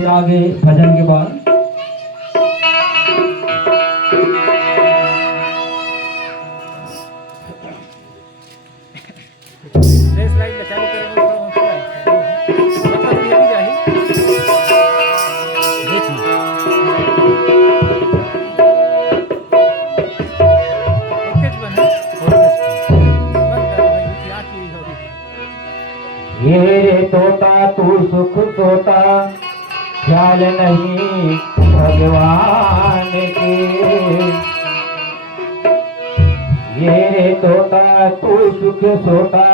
फिर आगे भजन के बाद ये रे तोता तू सुख सोता ख्याल नहीं भगवान के। ये रे तोता तू सुख सोता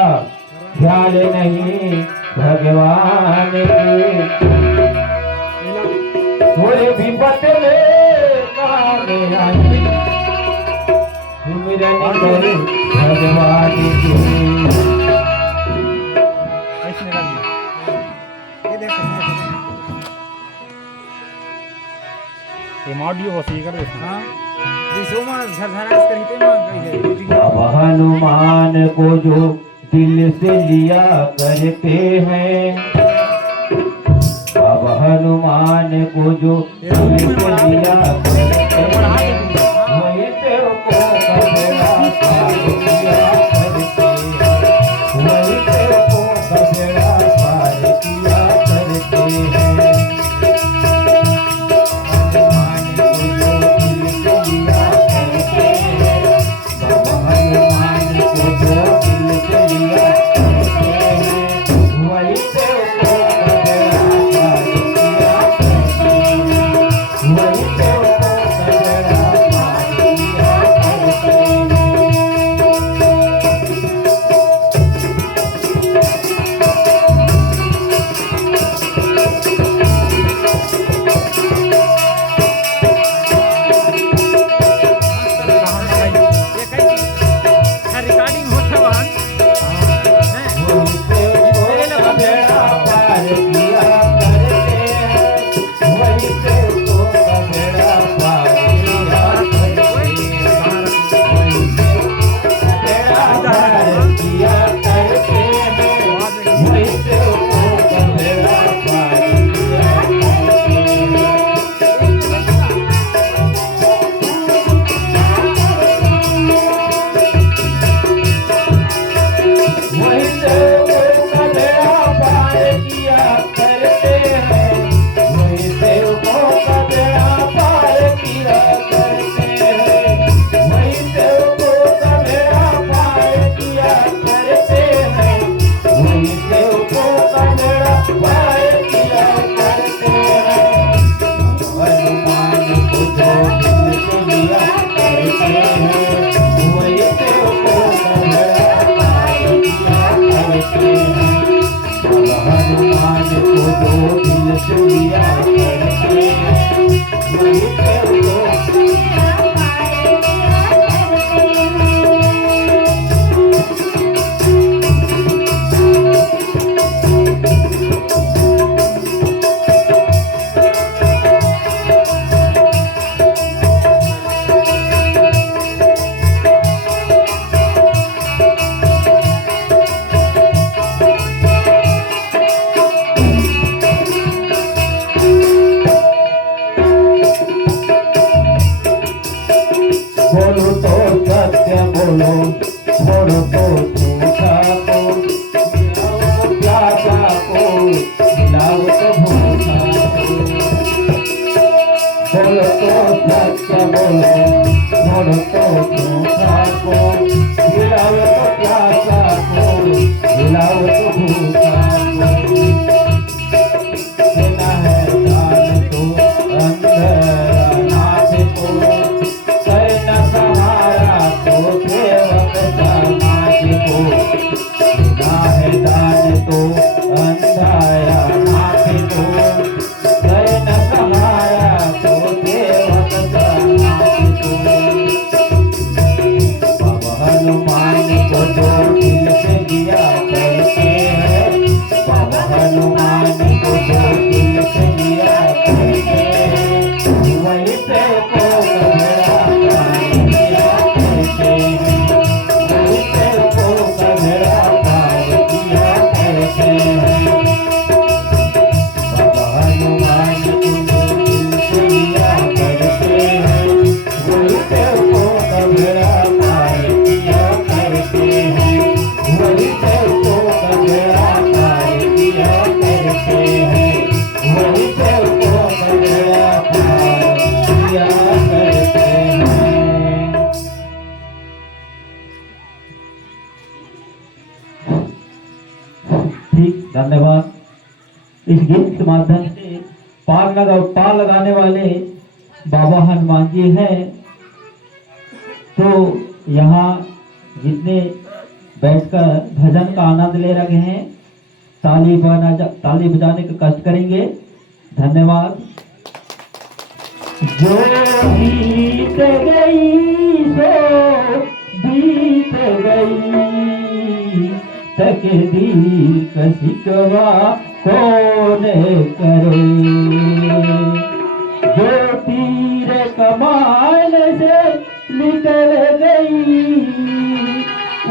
ख्याल नहीं भगवान के। थोड़े विपत में काम आई सुमिरन कर भगवान के। ऑडियो वसी कर देते हां दिसो में झरझरास करते में अब हनुमान को जो दिल से लिया करते हैं। अब हनुमान को जो दिल से लिया करते हैं वही तेरे को कबेड़ा पार किया करते हैं। वही तेरे को कबेड़ा पार किया करते हैं। बोलो तो सत्य बोलो छोड़ो तो झूठा को मिलाओ तो प्यासा को मिलाओ तो भूखा को। बोलो तो सत्य बोलो छोड़ो तो झूठा को मिलाओ तो प्यासा को मिलाओ तो भूखा को। देना है दान तो अंधेरा नाथ को करना सहारा तो सेवक समाज को। देना है दान तो अंधाया नाथ को करना सहारा तो सेवक समाज को। बाबा हनुमान को जो दिल से लिया करते हैं। बाबा गीत के माध्यम से पार लगाने वाले बाबा हनुमान जी हैं। तो यहाँ जितने बैठकर भजन का आनंद ले रहे हैं, ताली बजाने का कष्ट करेंगे। धन्यवाद। जो बीत गई सो बीत गई, तकदीर का शिकवा कौन करे। जो तीर कमान से निकल गई,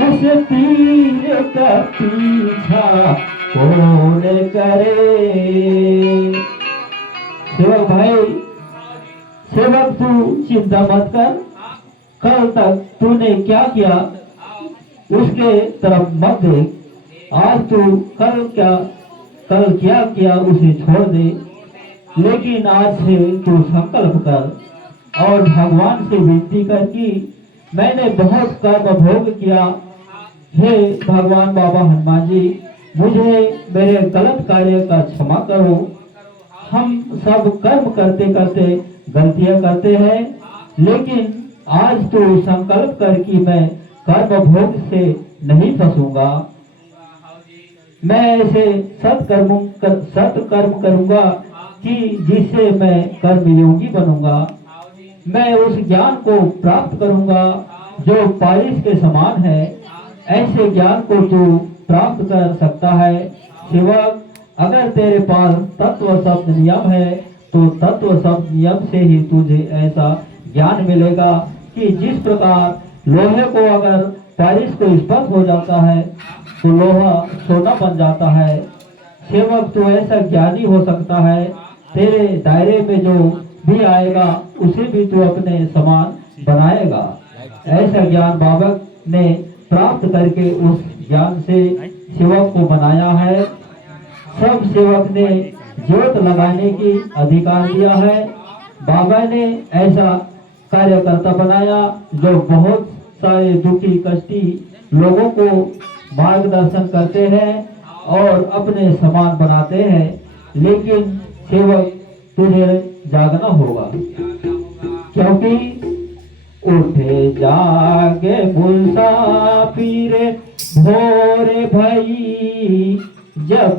उस तीर का पीछा कौन करे। सेवक भाई, सेवक तू चिंता मत कर, कल तक तूने क्या किया उसके तरफ मत देख। आज तू कल क्या किया उसे छोड़ दे, लेकिन आज से तू संकल्प कर और भगवान से विनती कर कि मैंने बहुत कर्म भोग किया, हे भगवान बाबा हनुमान जी मुझे मेरे गलत कार्य का क्षमा करो। हम सब कर्म करते करते गलतियां करते हैं, लेकिन आज तो संकल्प कर कि मैं कर्म भोग से नहीं फंसूंगा। मैं ऐसे सत्कर्म करूंगा कि जिससे मैं कर्मयोगी बनूंगा। मैं उस ज्ञान को प्राप्त करूंगा जो पारिश के समान है। ऐसे ज्ञान को तू प्राप्त कर सकता है। सेवक, अगर तेरे पास तत्व शब्द नियम है तो तत्व शब्द नियम से ही तुझे ऐसा ज्ञान मिलेगा कि जिस प्रकार लोहे को अगर पारिश को स्पर्श हो जाता है तो लोहा सोना बन जाता है। सेवक, तू ऐसा ज्ञानी हो सकता है। तेरे दायरे में जो भी आएगा उसे भी तू अपने समान बनाएगा। ऐसा ज्ञान बाबा ने प्राप्त करके उस ज्ञान से सेवक को बनाया है। सब सेवक ने ज्योत लगाने की अधिकार दिया है। बाबा ने ऐसा कार्यकर्ता बनाया जो बहुत सारे दुखी कष्टी लोगों को मार्गदर्शन करते हैं और अपने समान बनाते हैं। लेकिन सेवक, तुझे जागना होगा, क्योंकि उठे जागे मुसाफिर भोरे भई, जब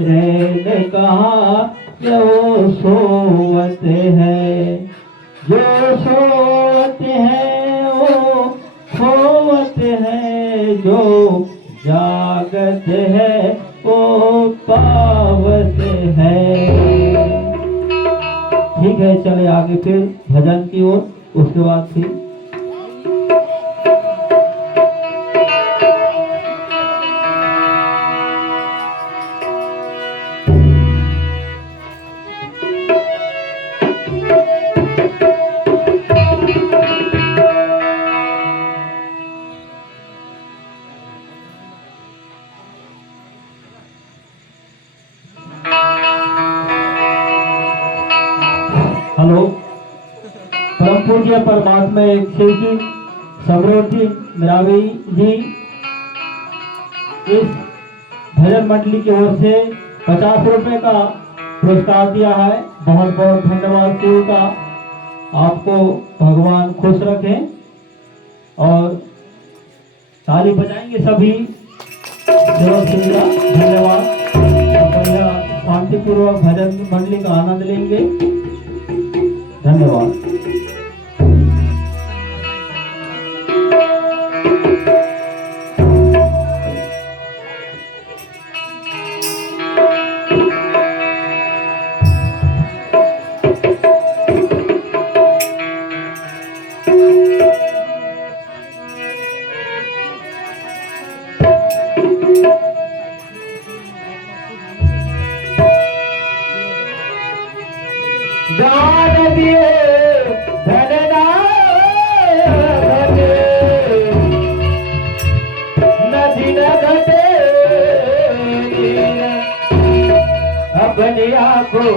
रैन कहाँ जो सोवत है। जो सोवत है वो खोवत है, जो जागत है वो पावत है। ठीक है, चले आगे फिर भजन की ओर। उसके बाद फिर हेलो। परम पूज्य परमात्मा एक शिव जी समृद्धि मिरावी जी इस भजन मंडली की ओर से 50 रुपए का पुरस्कार दिया है। बहुत बहुत धन्यवाद शिव का। आपको भगवान खुश रखें और ताली बजाएंगे सभी सेवक शिव का। धन्यवाद। बढ़िया शांतिपूर्वक भजन मंडली का आनंद लेंगे। धन्यवाद। दान दिए नदी न घटे, अपनी आंखों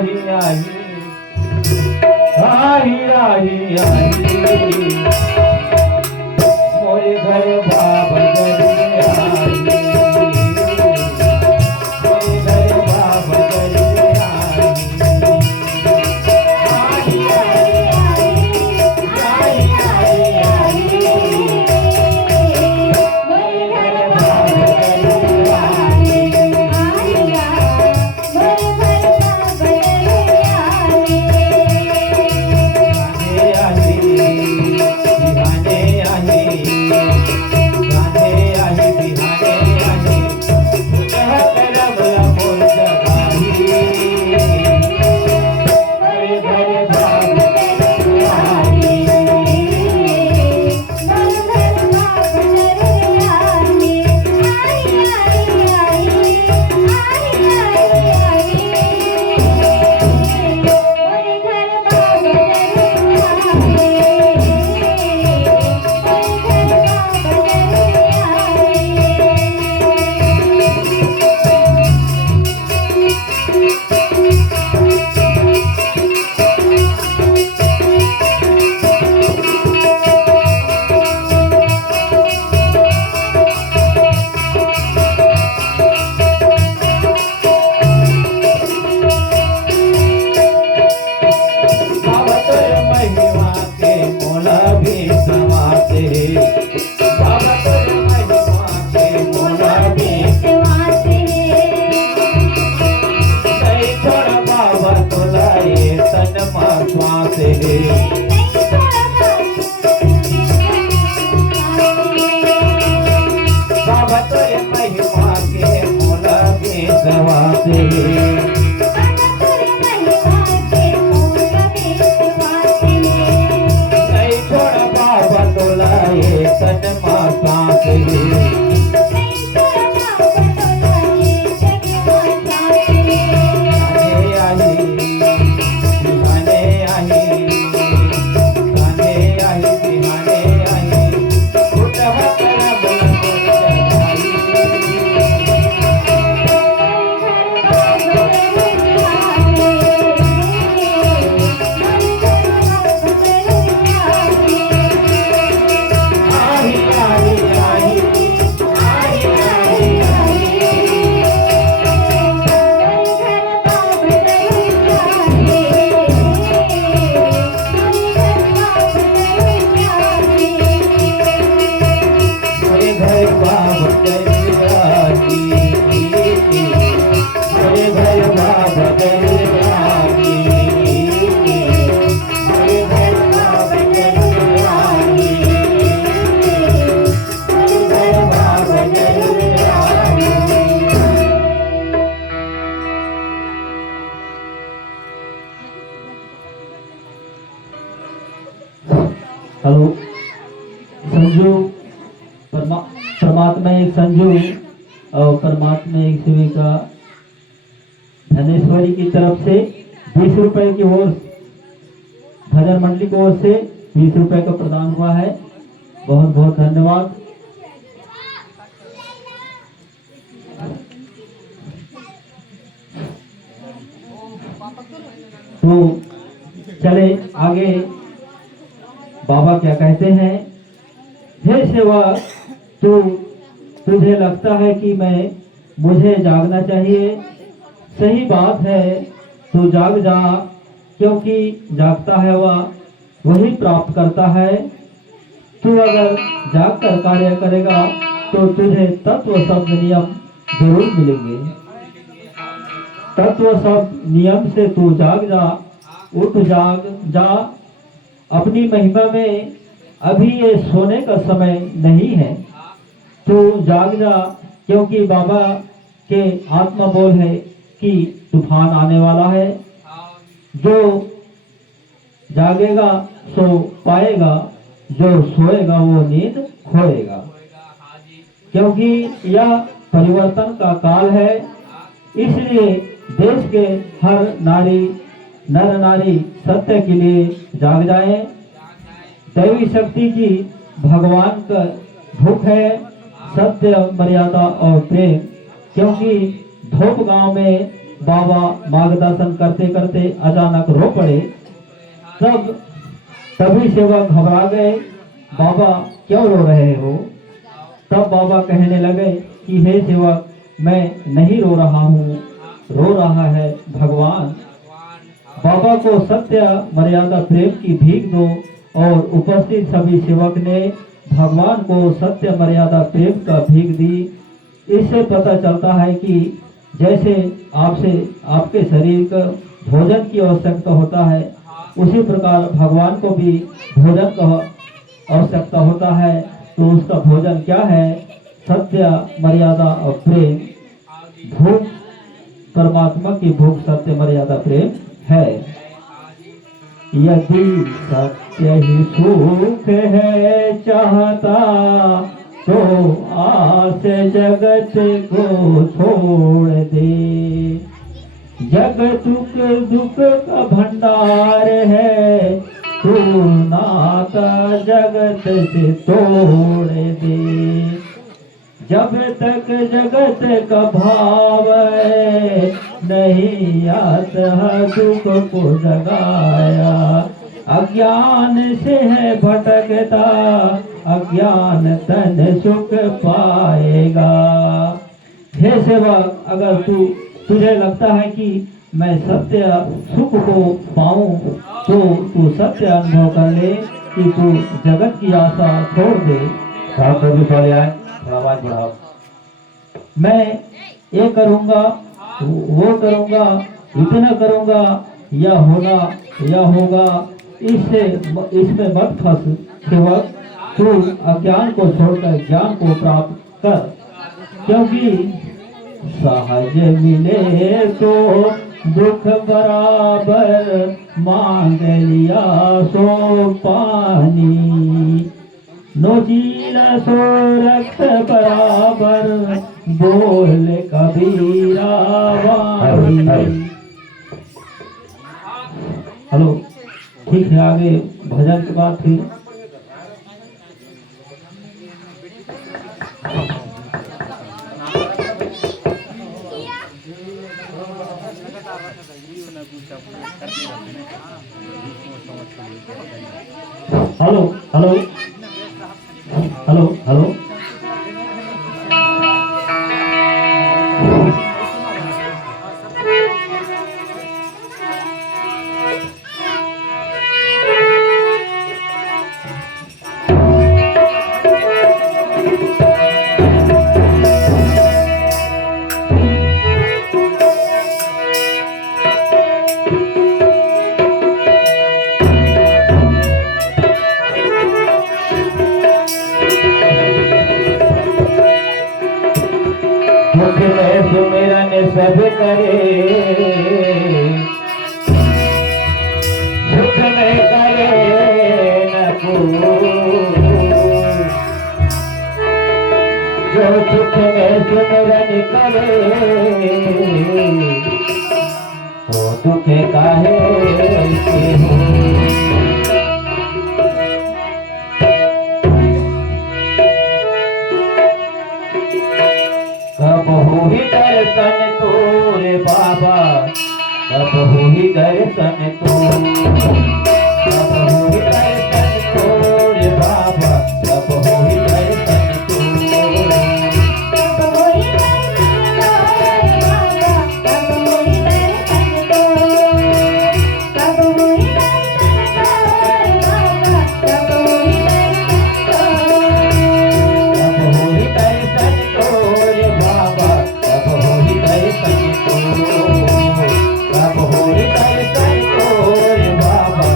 आही आही आही मोरे घर बाबा गरी आई मोरे घर बाबा गरी आई आही आही आही मोरे घर बाबा गरी हेलो संजू परमात्मा एक संजू और परमात्मा एक सेविका धनेश्वरी की तरफ से 20 रुपए की ओर भजन मंडली की ओर से 20 रुपए का प्रदान हुआ है। बहुत बहुत धन्यवाद। तो चले आगे। बाबा क्या कहते हैं? हे सेवा, तुझे लगता है कि मुझे जागना चाहिए। सही बात है, तू जाग जा, क्योंकि जागता है वही प्राप्त करता है। तू अगर जाग कर कार्य करेगा तो तुझे तत्व शब्द नियम जरूर मिलेंगे। तत्व शब्द नियम से तू जाग जा, उठ जाग जा अपनी महिमा में। अभी ये सोने का समय नहीं है, तू जाग जा, क्योंकि बाबा के आत्मा बोल है कि तूफान आने वाला है। जो जागेगा सो पाएगा, जो सोएगा वो नींद खोएगा। क्योंकि यह परिवर्तन का काल है, इसलिए देश के हर नर नारी सत्य के लिए जाग जाए। दैवी शक्ति की भगवान का भूख है, सत्य, मर्यादा और प्रेम। क्योंकि धोप गांव में बाबा मार्गदर्शन करते करते अचानक रो पड़े। तभी सेवक घबरा गए, बाबा क्यों रो रहे हो? तब बाबा कहने लगे कि हे सेवक, मैं नहीं रो रहा हूँ, रो रहा है भगवान। बाबा को सत्य मर्यादा प्रेम की भीख दो। और उपस्थित सभी सेवक ने भगवान को सत्य मर्यादा प्रेम का भीख दी। इससे पता चलता है कि जैसे आपसे आपके शरीर का भोजन की आवश्यकता होता है, उसी प्रकार भगवान को भी भोजन का आवश्यकता होता है। तो उसका भोजन क्या है? सत्य मर्यादा और प्रेम। भूख, परमात्मा की भूख सत्य मर्यादा प्रेम है। यदि सत्य ही सुख है चाहता, तो आस जगत को छोड़ दे। जग दुख दुख का भंडार है, तू नाता जगत से तोड़ दे। जब तक जगत का भाव है, नहीं आता दुख को जगाया। अज्ञान से है भटकता, अज्ञान तन सुख पाएगा। हे सेवक, अगर तुझे लगता है कि मैं सत्य सुख को पाऊं, तो तू सत्य अनुभव कर ले कि तू जगत की आशा छोड़ दे। आवाज बढ़ाओ। मैं ये करूंगा, वो करूंगा, इतना करूंगा, या होगा या होगा, इसमें मत फंस सेवक। तू अज्ञान को छोड़कर ज्ञान को प्राप्त कर, क्योंकि सहज मिले तो दुख बराबर, मांग लिया सो पानी। नोचीला सो रक्त बराबर, बोल कबीरा वाणी। हेलो, ठीक है, आगे भजन के बाद फिर हेलो हेलो हेलो हेलो। मुख में सुमिरन सब करे, सुख में करे न कोई। जो सुख में सुमिरन करे, तो दुख काहे के हो। कब होई दर्शन तोरे बाबा, कब होई दर्शन तोरे, कब होई दर्शन तोरे बाबा, कब होई दर्शन तोरे। कब होई दर्शन तोरे बाबा, कब होई दर्शन तोरे। कब होई दर्शन तोरे बाबा, कब होई दर्शन तोरे। कब होई दर्शन तोरे बाबा, कब होई दर्शन तोरे। कब होई दर्शन तोरे बाबा,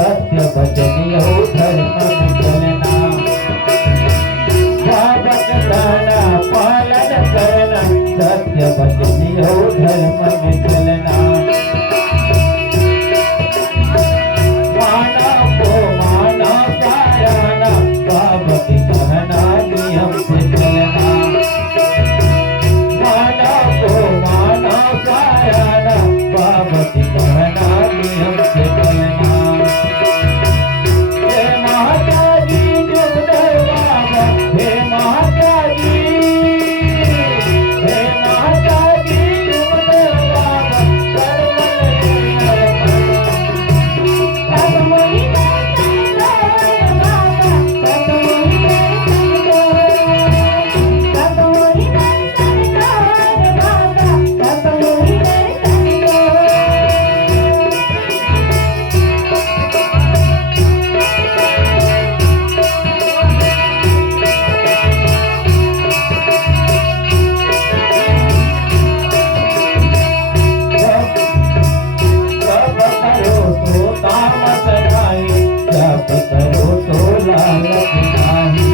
सत्य भजनियो धर्म में चलना बाबा का कहना पालन करना सत्य भजनियो धर्म में चलना माना को माना पायाना बाबा के कहना नियम से चलना माना को माना पायाना बाबा के कहना नियम से चलना हे माता जी जुगदर बाबा हे माता जी जुगदर बाबा सब मोहि दर्शन दो बाबा सब मोहि दर्शन दो सब मोहि दर्शन दो बाबा सब मोहि दर्शन दो जप करो तो तामस नाही जप करो तो लालच नाही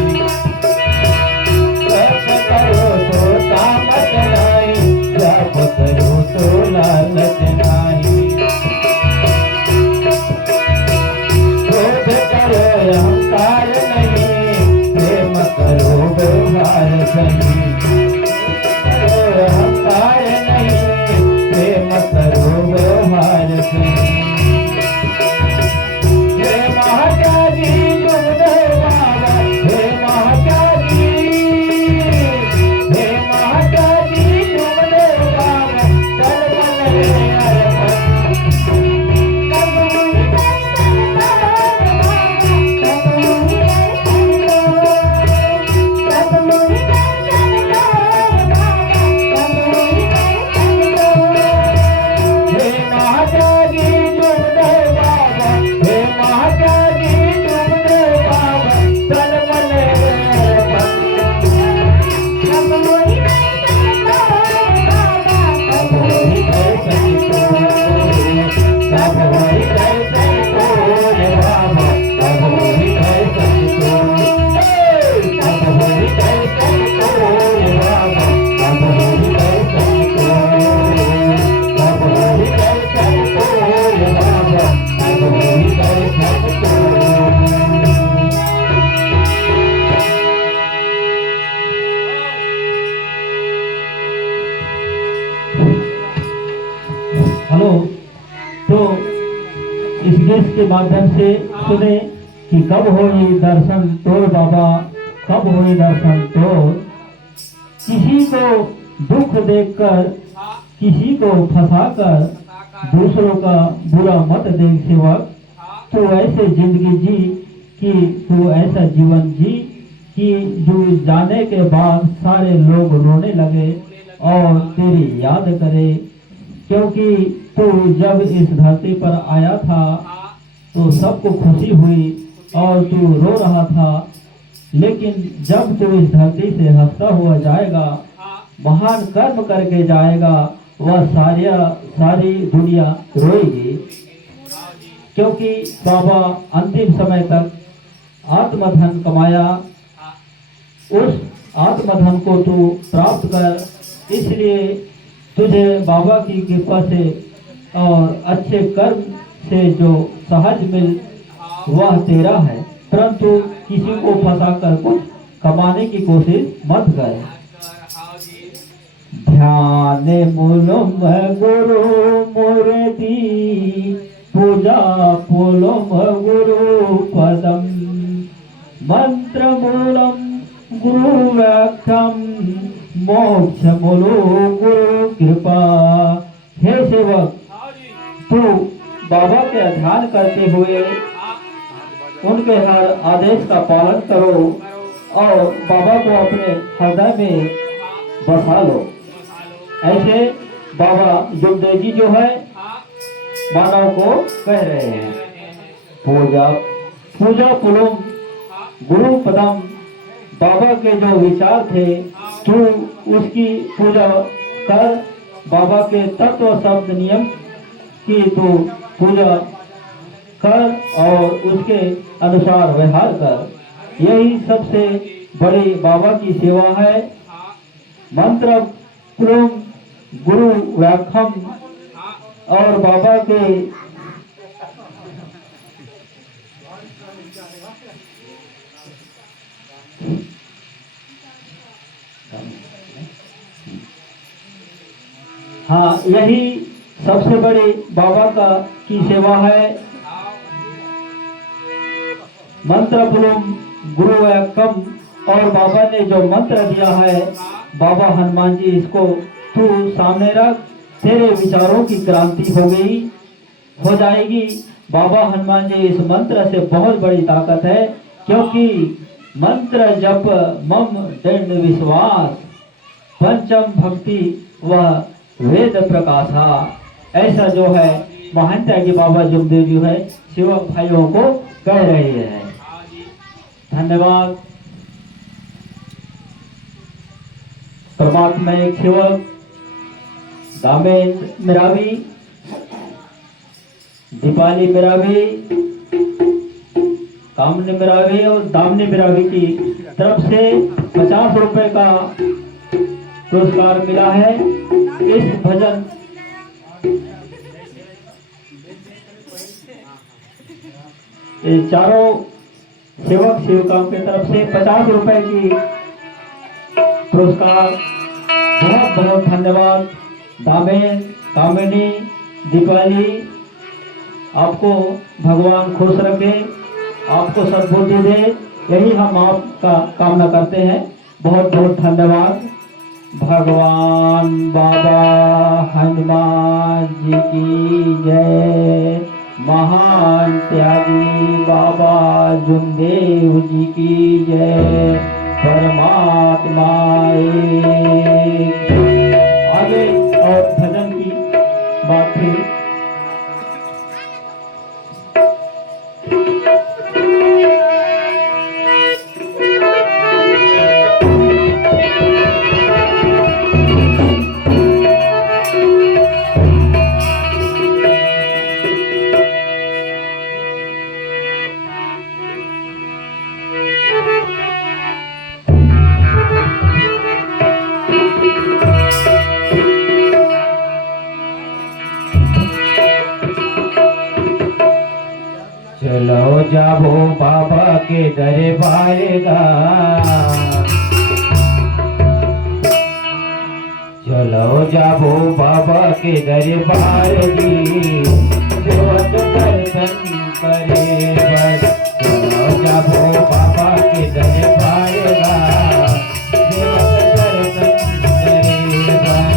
जप करो तो तामस नाही जप करो तो लालच नाही क्रोध करो अहंकार नहीं प्रेम करो व्यवहार सही करो अहंकार नहीं प्रेम करो व्यवहार सही हे महाकाली जुगदर बाबा हे महाकाली जुगदर बाबा चल मन रे अर्पण सब मोहि दर्शन दो बाबा सब मोहि दर्शन दो सब मोहि दर्शन दो बाबा सब मोहि दर्शन दो हे महाकाली जुगदर बाबा हे महाकाली जुगदर बाबा चल मन रे अर्पण सब मोहि दर्शन दो बाबा सब मोहि दर्शन दो सब होई दर्शन को रे बाबा सब होई दर्शन को सब होई दर्शन को रे बाबा सब होई दर्शन को सब होई दर्शन को रे बाबा सब होई दर्शन को हेलो तो इस गीत के माध्यम से सुने कि कब होई दर्शन तोर बाबा कब होई दर्शन तोर किसी को दुख देखकर किसी को फंसाकर दूसरों का बुरा मत देख सेवक तू ऐसे जिंदगी जी कि तू ऐसा जीवन जी कि जो जाने के बाद सारे लोग रोने लगे और तेरी याद करे क्योंकि तू जब इस धरती पर आया था तो सबको खुशी हुई और तू रो रहा था लेकिन जब तू इस धरती से हंसता हुआ जाएगा महान कर्म करके जाएगा वह सारी दुनिया रोएगी क्योंकि बाबा अंतिम समय तक आत्मधन कमाया उस आत्मधन को तू प्राप्त कर इसलिए तुझे बाबा की कृपा से और अच्छे कर्म से जो सहज मिल वह तेरा है परंतु किसी को फंसाकर कुछ कमाने की कोशिश मत कर ध्यान मूलम गुरु मूर्ति पूजा पूलम गुरु पदम मंत्र मूलम गुरु व्याख्यम मोक्ष मूलो गुरु कृपा हे सेवक तू बाबा के ध्यान करते हुए उनके हर आदेश का पालन करो और बाबा को अपने हृदय में बसा लो ऐसे बाबा जुगदेव जी जो है मानव को कह रहे हैं पूजा पुलम गुरु पदम बाबा के जो विचार थे तू उसकी पूजा कर बाबा के तत्व शब्द नियम की तू पूजा कर और उसके अनुसार व्यवहार कर। यही सबसे बड़ी बाबा की सेवा है। मंत्र प्लुम गुरु व्याख्यम और बाबा के हाँ, यही सबसे बड़ी बाबा का की सेवा है। मंत्र पुलुम गुरु व्याख्यम और बाबा ने जो मंत्र दिया है, बाबा हनुमान जी इसको तू सामने रख, तेरे विचारों की क्रांति हो जाएगी। बाबा हनुमान जी इस मंत्र से बहुत बड़ी ताकत है, क्योंकि मंत्र जप मम दृढ़ विश्वास पंचम भक्ति वह वेद प्रकाशा। ऐसा जो है महंता के बाबा जुमदेव जी है सेवक भाइयों को कह रहे हैं। धन्यवाद। परमात्मा एक सेवक दामेंद्र मिरावी, दीपाली मिरावी, कामनी मिरावी और दामनी मिरावी की तरफ से 50 रुपए का पुरस्कार मिला है। इस भजन ये चारों सेवक सेविकाओं की तरफ से 50 रुपए की पुरस्कार। बहुत बहुत धन्यवाद। दामेन, कामिनी, दीपाली, आपको भगवान खुश रखे, आपको सद्बुद्धि दे, यही हम आपका कामना करते हैं। बहुत बहुत धन्यवाद। भगवान बाबा हनुमान जी की जय। महान त्यागी बाबा जुमदेव जी की जय। परमात्मा एक। आगे और भजन की बात फिर चलो जाबो बाबा के दरबार गा, चलो जाबो बाबा के दरबार जी, जोत दर्शन करे बस। चलो जाबो बाबा के दरबार गा, जोत दर्शन करे बस।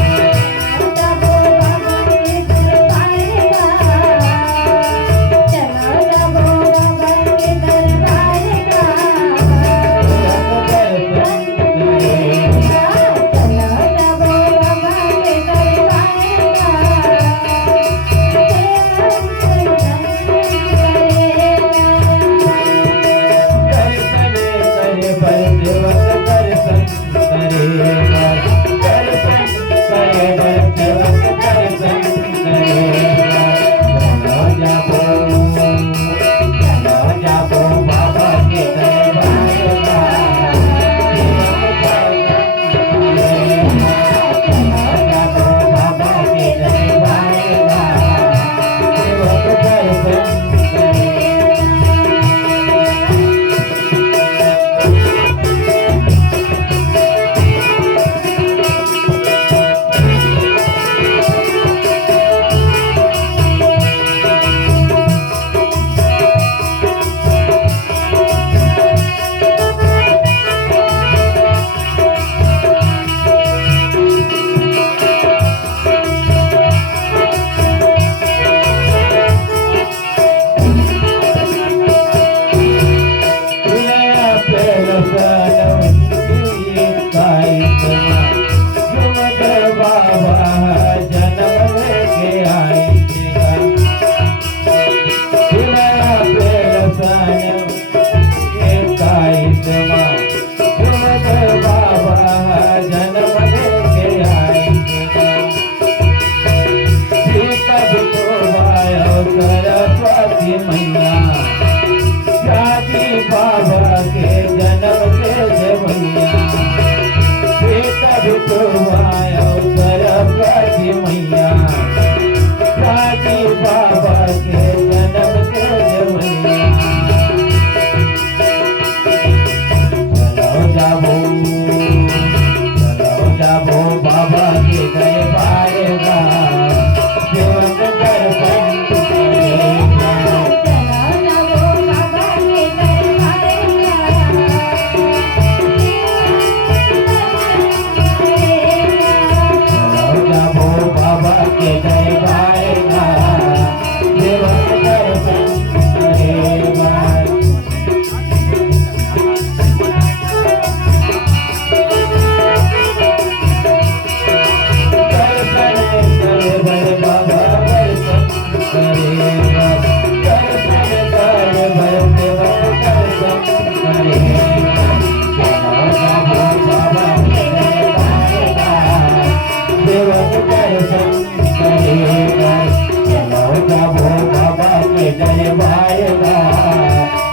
भाएगा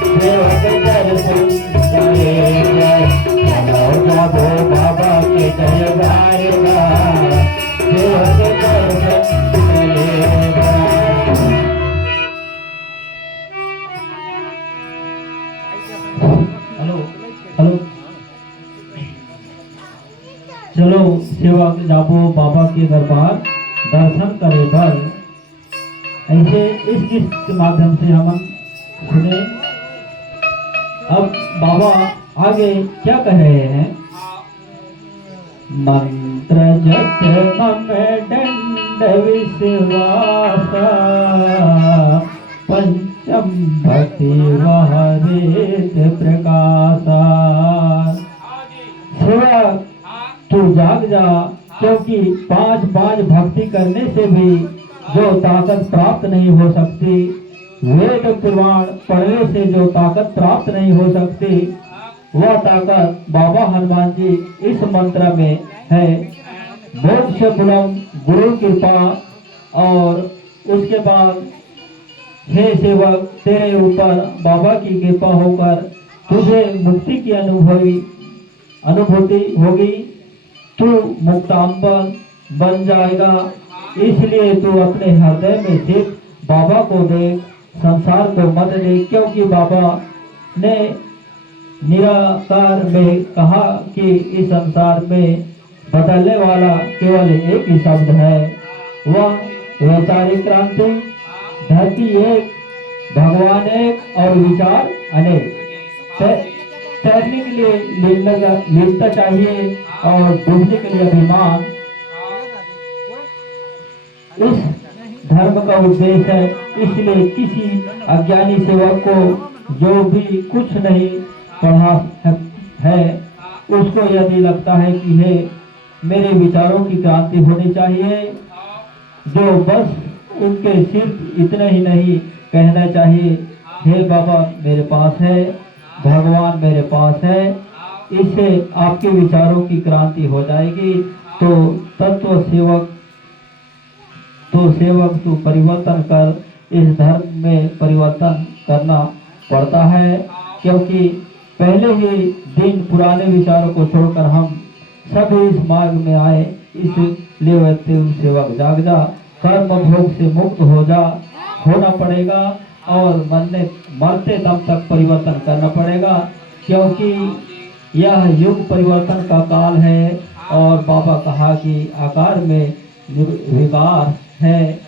सेवक दर्शन करेगा जब वो बाबा के जय गाएगा सेवक दर्शन करेगा। हेलो हेलो चलो सेवा जाबो बाबा के दरबार दर्शन करे बल ऐसे इस गीत के माध्यम से हम सुने। अब बाबा आगे क्या कह रहे हैं? मंत्र जप मम दंड विश्वासा पंचम भक्ति वहरेत प्रकाशा। सेवक तू जाग जा, क्योंकि पांच भक्ति करने से भी जो ताकत प्राप्त नहीं हो सकती, वेद पुराण पढ़ने से जो ताकत प्राप्त नहीं हो सकती, वह ताकत बाबा हनुमान जी इस मंत्र में है। मोक्ष फलम गुरु कृपा। और उसके बाद हे सेवक तेरे ऊपर बाबा की कृपा होकर तुझे मुक्ति की अनुभूति होगी, तू मुक्तांबर बन जाएगा। इसलिए तू अपने हृदय में सिर्फ बाबा को देख, संसार को मत देख, क्योंकि बाबा ने निराकार में कहा कि इस संसार में बदलने वाला केवल एक ही शब्द है, वह वैचारिक क्रांति। धरती एक, भगवान एक और विचार अनेक। तैरने के लिए लीनता चाहिए और डूबने के लिए अभिमान। इस धर्म का उद्देश्य है। इसलिए किसी अज्ञानी सेवक को जो भी कुछ नहीं पढ़ा है, उसको यदि लगता है कि हे मेरे विचारों की क्रांति होनी चाहिए, जो बस उनके सिर्फ इतना ही नहीं कहना चाहिए, हे बाबा मेरे पास है, भगवान मेरे पास है, इससे आपके विचारों की क्रांति हो जाएगी। तो तत्व सेवक तो परिवर्तन कर, इस धर्म में परिवर्तन करना पड़ता है, क्योंकि पहले ही दिन पुराने विचारों को छोड़कर हम सब इस मार्ग में आए। इसलिए सेवक जाग जा, कर्म भोग से मुक्त होना पड़ेगा और मरते दम तक परिवर्तन करना पड़ेगा, क्योंकि यह युग परिवर्तन का काल है। और बाबा कहा कि आकार में विकार है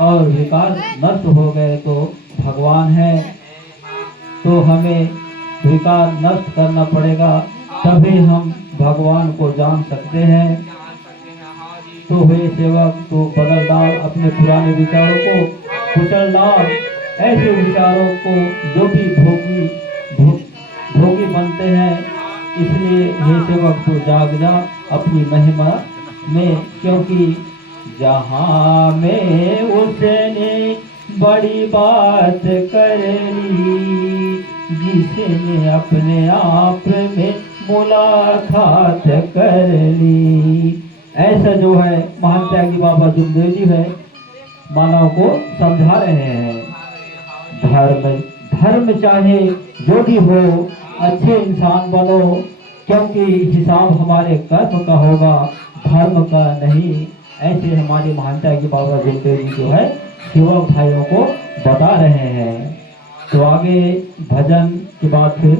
और विकार नष्ट हो गए तो भगवान है, तो हमें विकार नष्ट करना पड़ेगा, तभी हम भगवान को जान सकते हैं। तो वे सेवक तो बदल डाल अपने पुराने विचारों को, कुचल डाल ऐसे विचारों को जो भी भोगी बनते हैं। इसलिए ये सेवक तो जाग जा अपनी महिमा में, क्योंकि जहाँ में उसने बड़ी बात कर ली, जिसने अपने आप में मुलाकात कर ली। ऐसा जो है महान त्यागी बाबा जुमदेव जी है, मानव को समझा रहे हैं। धर्म चाहे जो भी हो, अच्छे इंसान बनो, क्योंकि हिसाब हमारे कर्म का होगा, धर्म का नहीं। ऐसे हमारे महान त्यागी बाबा जुमदेव जी जो है सेवक भाइयों को बता रहे हैं। तो आगे भजन के बाद फिर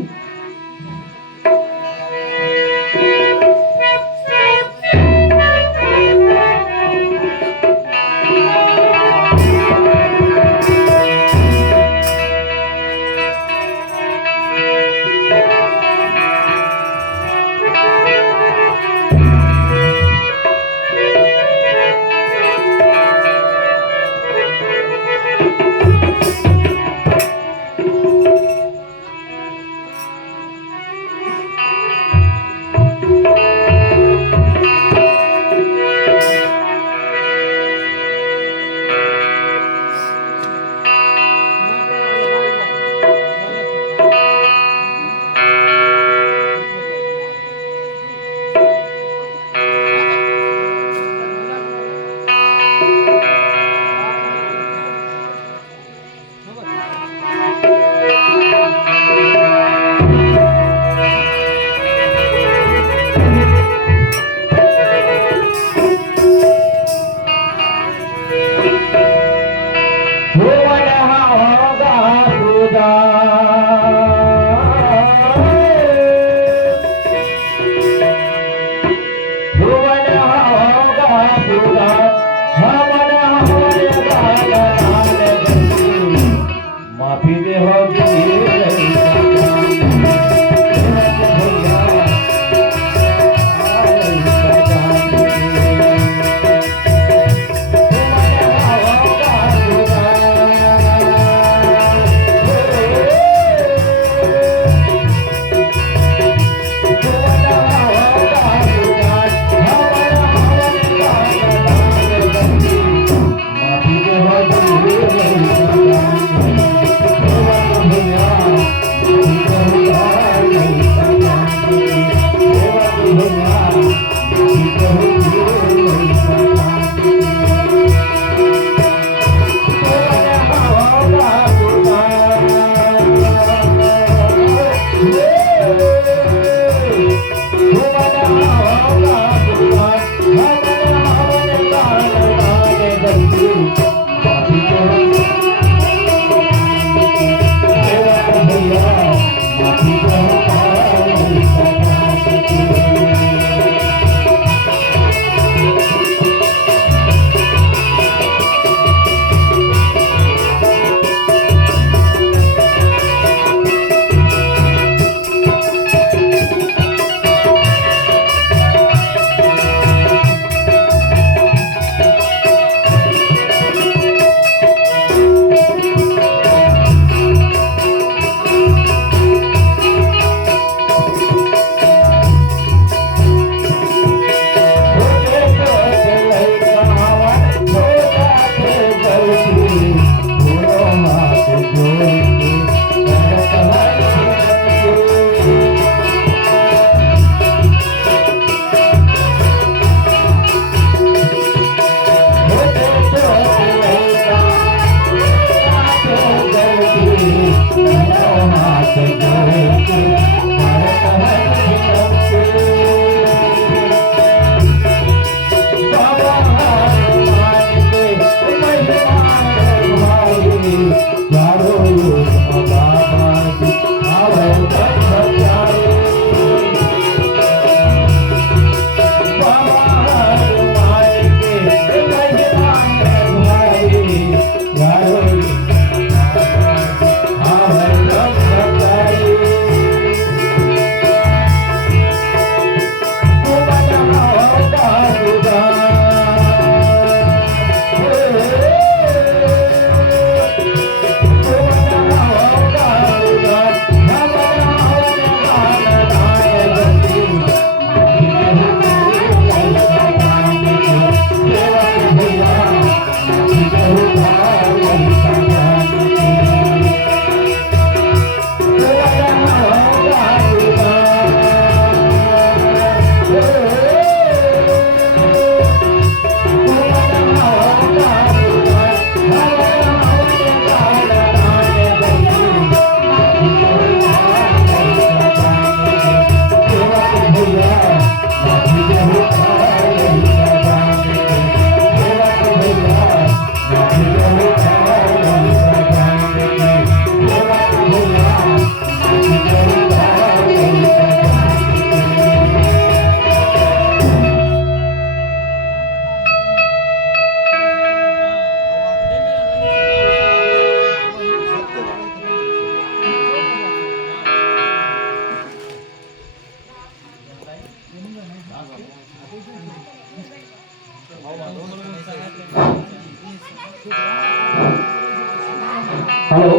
हेलो,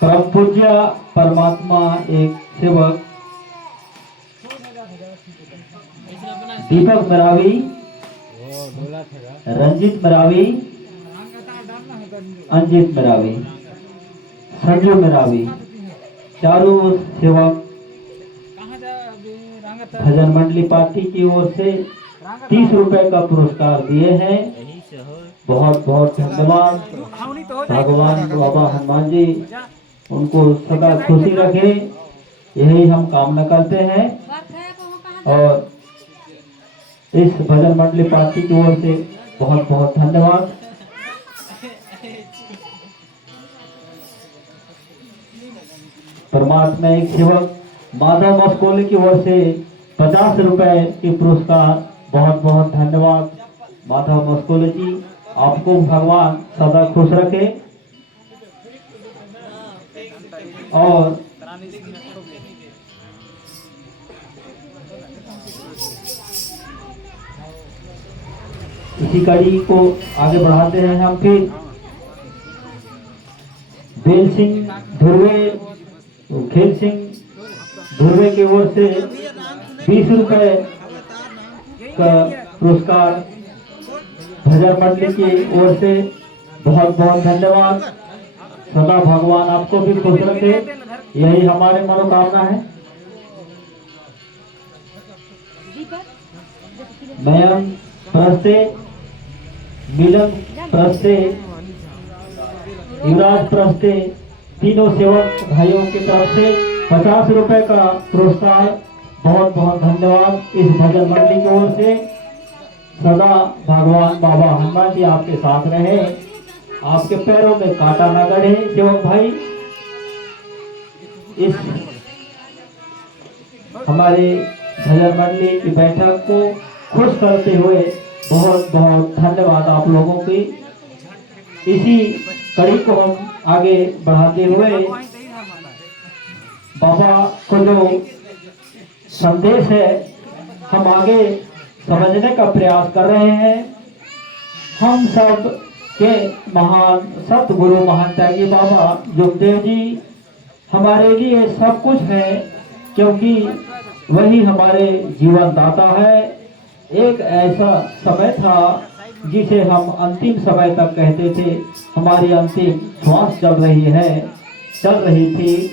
परम पूज्य परमात्मा एक सेवक दीपक मरावी, रंजित मरावी, अंजित मरावी, संजू मरावी, चारों सेवक भजन मंडली पार्टी की ओर से 30 रुपए का पुरस्कार दिए हैं। बहुत बहुत धन्यवाद। भगवान बाबा हनुमान जी उनको सदा खुशी रखे, यही हम कामना करते हैं। और इस भजन मंडली पार्टी की ओर से बहुत बहुत धन्यवाद। परमात्मा एक सेवक माधव मस्कोले की ओर से 50 रुपए के पुरस्कार, बहुत बहुत धन्यवाद माधव मस्कोले जी। आपको भगवान सदा खुश रखे। और इसी कड़ी को आगे बढ़ाते हैं हम फिर बेल सिंह धुर्वे खेल सिंह धुर्वे की ओर से 20 रुपए का पुरस्कार भजन मंडली की ओर से बहुत बहुत धन्यवाद। सदा भगवान आपको भी खुश रखे, यही हमारे मनोकामना है। मयंक प्रस्ते, मिलन प्रस्ते, युवराज प्रस्ते, तीनों सेवक भाइयों की तरफ से 50 रुपए का पुरस्कार बहुत बहुत धन्यवाद इस भजन मंडली की ओर से। सदा भगवान बाबा हनुमान जी आपके साथ रहे, आपके पैरों में कांटा न गड़े। सेवक भाई इस हमारे भजन मंडली की बैठक को खुश करते हुए बहुत बहुत धन्यवाद आप लोगों की। इसी कड़ी को हम आगे बढ़ाते हुए बाबा को जो संदेश है हम आगे समझने का प्रयास कर रहे हैं। हम सब के महान सतगुरु महान त्यागी बाबा जुगदेव जी हमारे लिए सब कुछ है, क्योंकि वही हमारे जीवन दाता है। एक ऐसा समय था जिसे हम अंतिम समय तक कहते थे, हमारी अंतिम श्वास चल रही थी,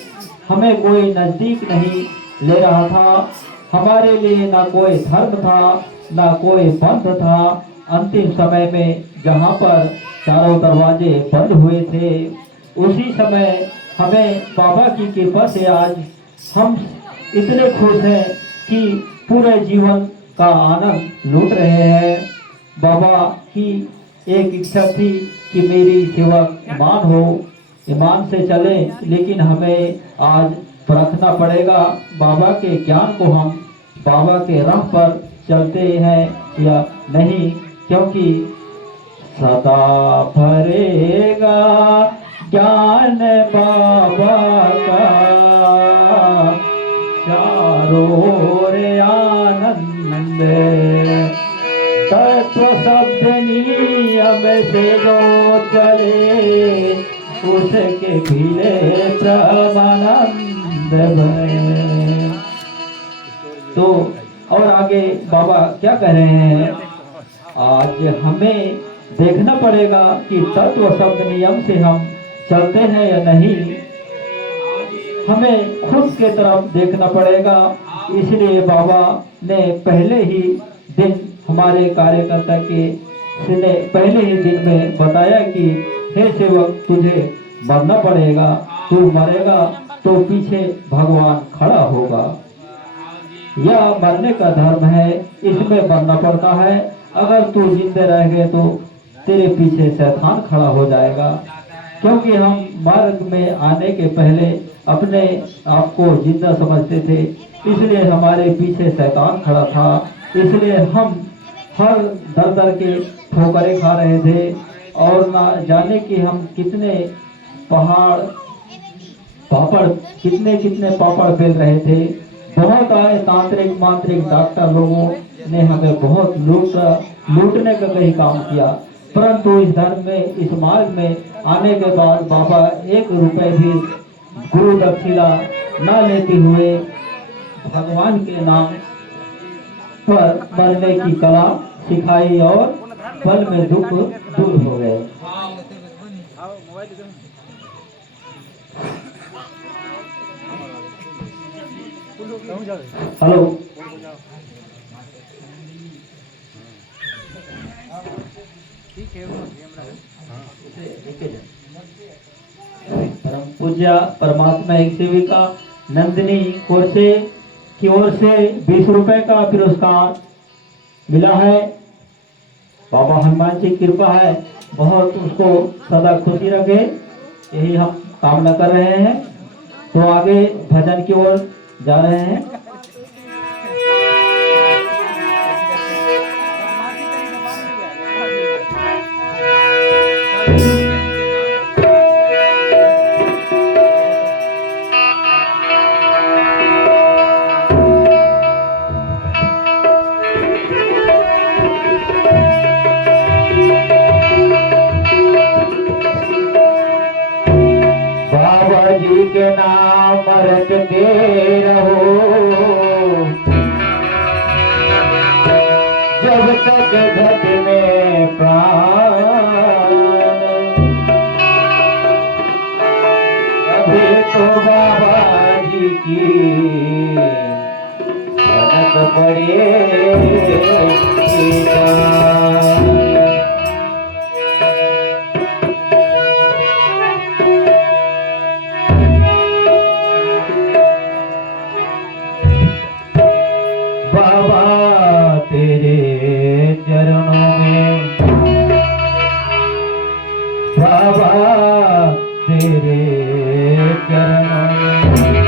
हमें कोई नजदीक नहीं ले रहा था, हमारे लिए ना कोई धर्म था ना कोई पंथ था। अंतिम समय में जहाँ पर चारों दरवाजे बंद हुए थे, उसी समय हमें बाबा की कृपा से आज हम इतने खुश हैं कि पूरे जीवन का आनंद लूट रहे हैं। बाबा की एक इच्छा थी कि मेरी सेवक ईमान हो, ईमान से चले, लेकिन हमें आज परखना पड़ेगा बाबा के ज्ञान को हम बाबा के राह पर चलते हैं या नहीं, क्योंकि सदा भरेगा ज्ञान बाबा का, चारों ओर आनंद, तत्व शब्द नियम से जो चले, उसके भीले परमानंद भय। तो और आगे बाबा क्या कह रहे हैं, आज हमें देखना पड़ेगा कि तत्व शब्द नियम से हम चलते हैं या नहीं, हमें खुद के तरफ देखना पड़ेगा। इसलिए बाबा ने पहले ही दिन हमारे कार्यकर्ता के पहले ही दिन में बताया कि हे सेवक, तुझे मरना पड़ेगा, तू मरेगा तो पीछे भगवान खड़ा होगा। यह मरने का धर्म है, इसमें मरना पड़ता है। अगर तू जिंदे रह गए तो तेरे पीछे शैतान खड़ा हो जाएगा, क्योंकि हम मार्ग में आने के पहले अपने आप को जिंदा समझते थे, इसलिए हमारे पीछे शैतान खड़ा था। इसलिए हम हर दर दर के ठोकरें खा रहे थे और ना जाने कि हम कितने कितने पापड़ बेल रहे थे। बहुत आए तांत्रिक मांत्रिक डॉक्टर लोगों ने हमें बहुत लूटने का कहीं काम किया, परंतु इस धर्म में, इस मार्ग में आने के बाद बाबा 1 रुपए भी गुरु दक्षिणा न लेते हुए भगवान के नाम पर मरने की कला सिखाई और पल में दुख दूर हो गए। हेलो, परम पूज्य परमात्मा एक सेविका नंदिनी कोरसे की ओर से 20 रुपए का पुरस्कार मिला है। बाबा हनुमान जी की कृपा है, बहुत उसको सदा खुशी रखे, यही हम कामना कर रहे हैं। तो आगे भजन की ओर जा रहे हैं। जी के नाम रटते रहो, जब तक घट में प्राण। अभी तो बाबा जी की भनक पड़ेगा। बाबा तेरे चरणों में, बाबा तेरे चरणों में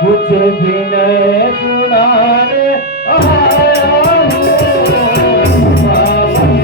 कुछ भी नहीं सुनाने आया हूँ। बाबा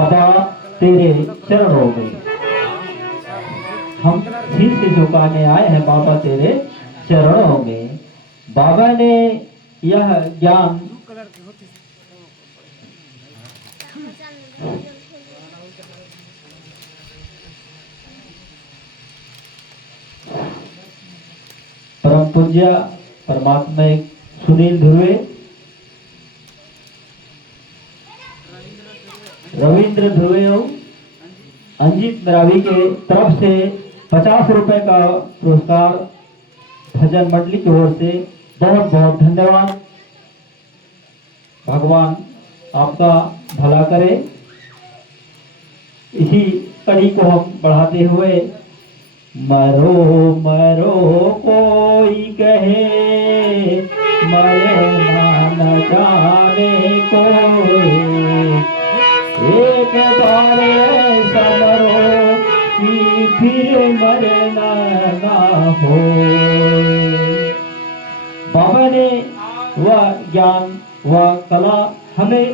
बाबा तेरे चरणों में। हम शीश झुकाने आए हैं बाबा तेरे चरणों में। बाबा ने यह ज्ञान परम पूज्य परमात्मा सुनील ध्रुवे, रविंद्र ध्रुवे और अंजित रावी के तरफ से 50 रुपए का पुरस्कार भजन मंडली की ओर से बहुत बहुत धन्यवाद। भगवान आपका भला करे। इसी कड़ी को हम बढ़ाते हुए मरो मरो कोई कहे मरना न जाने कोई, एक बार ऐसा मरो कि फिर मरना ना हो। बाबा ने वह ज्ञान वह कला हमें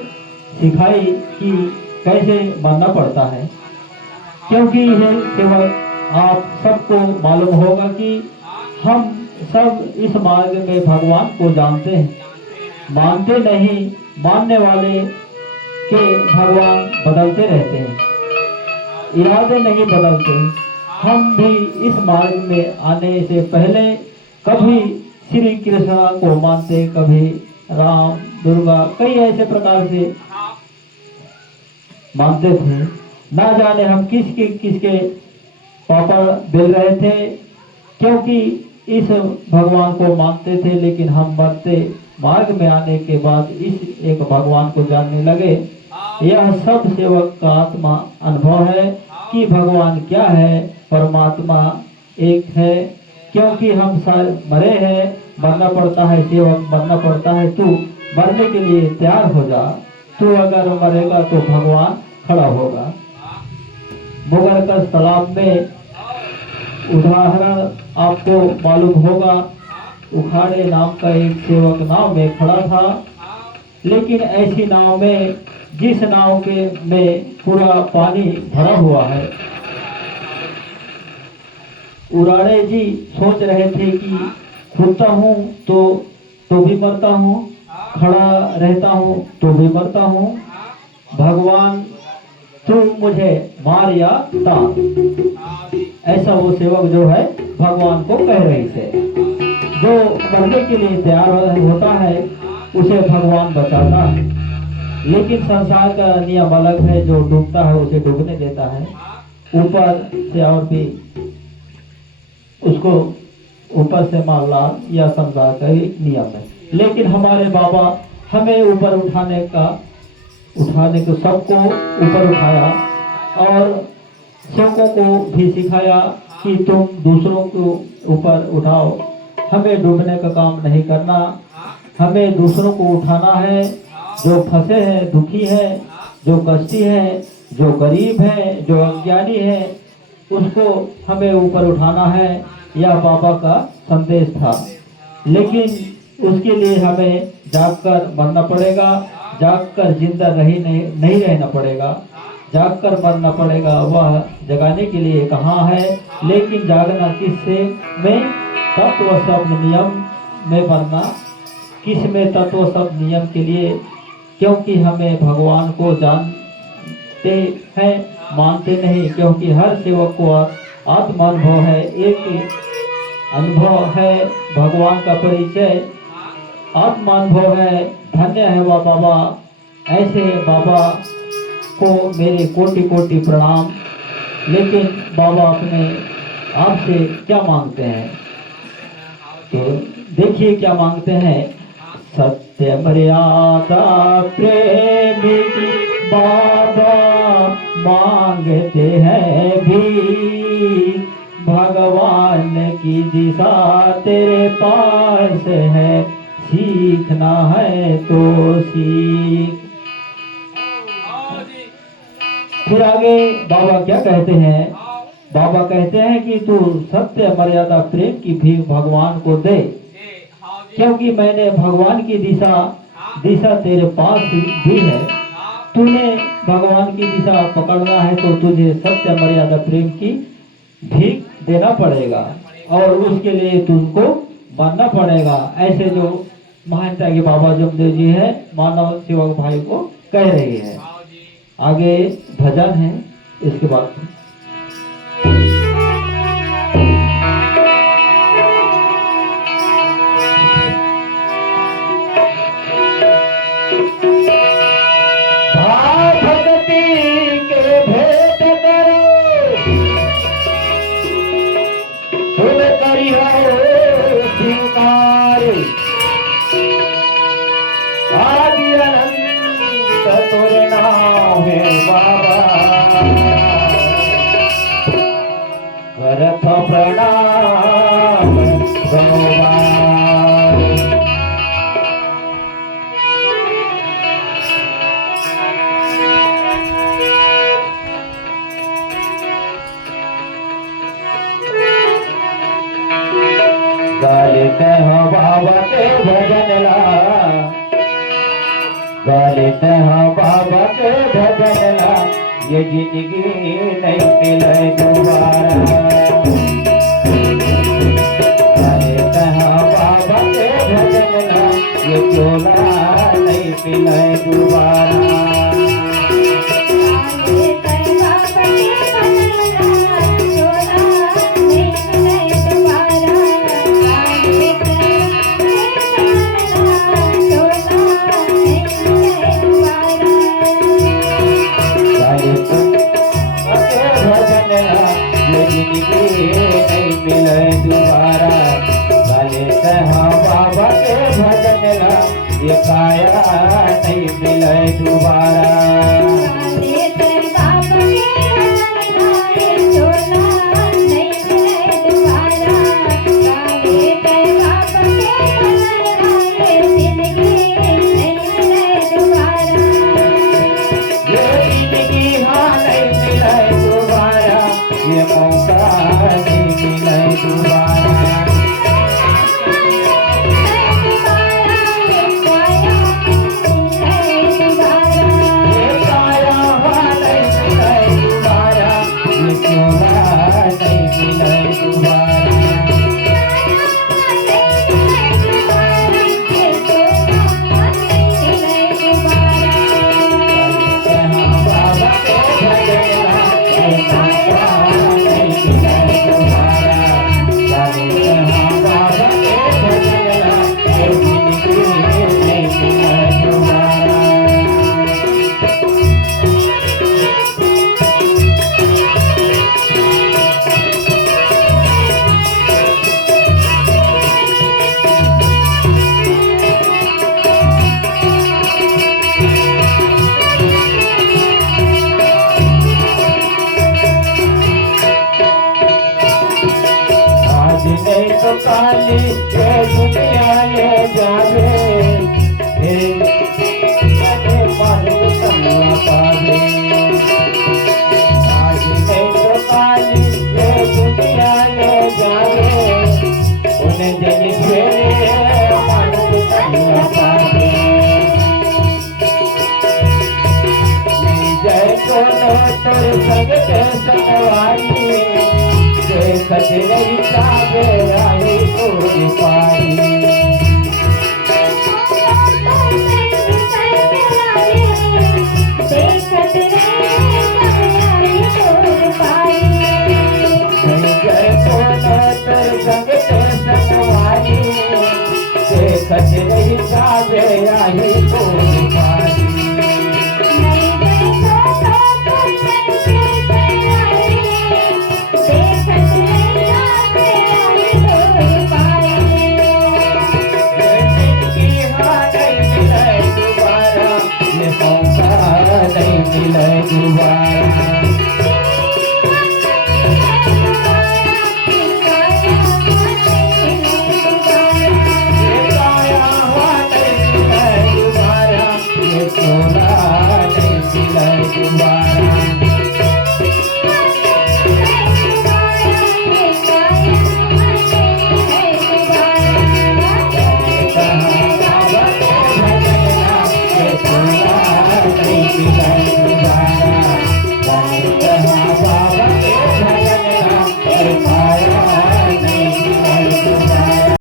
सिखाई कि कैसे मरना पड़ता है, क्योंकि यह केवल आप सबको मालूम होगा कि हम सब इस मार्ग में भगवान को जानते हैं, मानते नहीं। मानने वाले के भगवान बदलते रहते हैं, इरादे नहीं बदलते। हम भी इस मार्ग में आने से पहले कभी श्री कृष्ण को मानते, कभी राम दुर्गा कई ऐसे प्रकार से मानते थे। ना जाने हम किसके पापा बेल रहे थे, क्योंकि इस भगवान को मानते थे, लेकिन हम मरते मार्ग में आने के बाद इस एक भगवान को जानने लगे। यह सब सेवक का आत्मा अनुभव है कि भगवान क्या है, परमात्मा एक है। क्योंकि हम सारे मरे हैं, मरना पड़ता है, सेवक मरना पड़ता है। तू मरने के लिए तैयार हो जा, तू अगर मरेगा तो भगवान खड़ा होगा। मुगलकस तालाब में उदाहरण आपको मालूम होगा, उखाड़े नाम का एक सेवक नाव में खड़ा था, लेकिन ऐसी नाव में जिस नाव के में पूरा पानी भरा हुआ है। उराड़े जी सोच रहे थे कि खुदता हूँ तो भी मरता हूँ, खड़ा रहता हूँ तो भी मरता हूँ, भगवान तू मुझे मार या तार। ऐसा वो सेवक जो है भगवान को कह रही थे। जो मरने के लिए तैयार होता है उसे भगवान बचाता है, लेकिन संसार का नियम अलग है। जो डूबता है उसे डूबने देता है, ऊपर से और भी उसको ऊपर से मारना यह संसार का एक नियम है। लेकिन हमारे बाबा हमें ऊपर उठाने को सबको ऊपर उठाया और सेवकों को भी सिखाया कि तुम दूसरों को ऊपर उठाओ। हमें डूबने का काम नहीं करना, हमें दूसरों को उठाना है। जो फंसे हैं, दुखी है, जो कष्टी है, जो गरीब है, जो अज्ञानी है, उसको हमें ऊपर उठाना है। यह बाबा का संदेश था। लेकिन उसके लिए हमें जागकर मरना पड़ेगा, जागकर जिंदा नहीं रहना पड़ेगा, जागकर मरना पड़ेगा। वह जगाने के लिए कहाँ है, लेकिन जागना किससे में? तत्व शब्द नियम में मरना किस में? तत्व शब्द नियम के लिए, क्योंकि हमें भगवान को जानते हैं, मानते नहीं। क्योंकि हर सेवक को आत्मा अनुभव है, एक अनुभव है भगवान का परिचय, आत्मा अनुभव है। धन्य है वह बाबा। ऐसे बाबा को मेरे कोटि कोटि प्रणाम। लेकिन बाबा अपने आपसे क्या मांगते हैं, तो देखिए क्या मांगते हैं। सत्य मर्यादा प्रेम की बाबा मांगते हैं भी, भगवान की दिशा तेरे पास है, सीखना है तो सीख। फिर आगे बाबा क्या कहते हैं? बाबा कहते हैं कि तू सत्य मर्यादा प्रेम की भी भगवान को दे, क्योंकि मैंने भगवान की दिशा तेरे पास भी है। तूने भगवान की दिशा पकड़ना है तो तुझे सत्य मर्यादा प्रेम की भीख देना पड़ेगा और उसके लिए तुमको मानना पड़ेगा। ऐसे जो महानता के बाबा जमदेव जी है मानव सेवक भाई को कह रही है। आगे भजन है, इसके बाद भाव भक्ति के भेंट करो तुम करियो स्वीकार आदि अनंत तोरे नाम है बाबा करत प्रणाम भगवान। गालिते हो बाबा के भजन ला गालिते हो बाबा के भजन ला ये जिंदगी नहीं मिले दोबारा। गालिते हो बाबा के भजन ला ये चोला नहीं मिले दोबारा। नहीं मिले दोबारा गालिते हो बाबा के भजन ला ये काया नहीं मिले दोबारा। ये मौका नहीं मिले दोबारा। ये काया हुआ नहीं मिले दोबारा ये चोला नहीं मिले दोबारा। बाबा के भजन ला ये काया तो काली ये दुनिया ले जावे मेरे मन तन्ना पावे। आज नहीं तो काली ये दुनिया ले जावे उन्हें जनी फेरे मन तन्ना पावे। जय कोनो तोर संग के संगवारी देखत रही जावे आई तोर पारी। जय कोनो तोर संग के संगवारी देखत रही जावे आई तोर पारी। नहीं मिले दोबारा। ये काया हुआ नहीं मिले दोबारा ये चोला नहीं मिले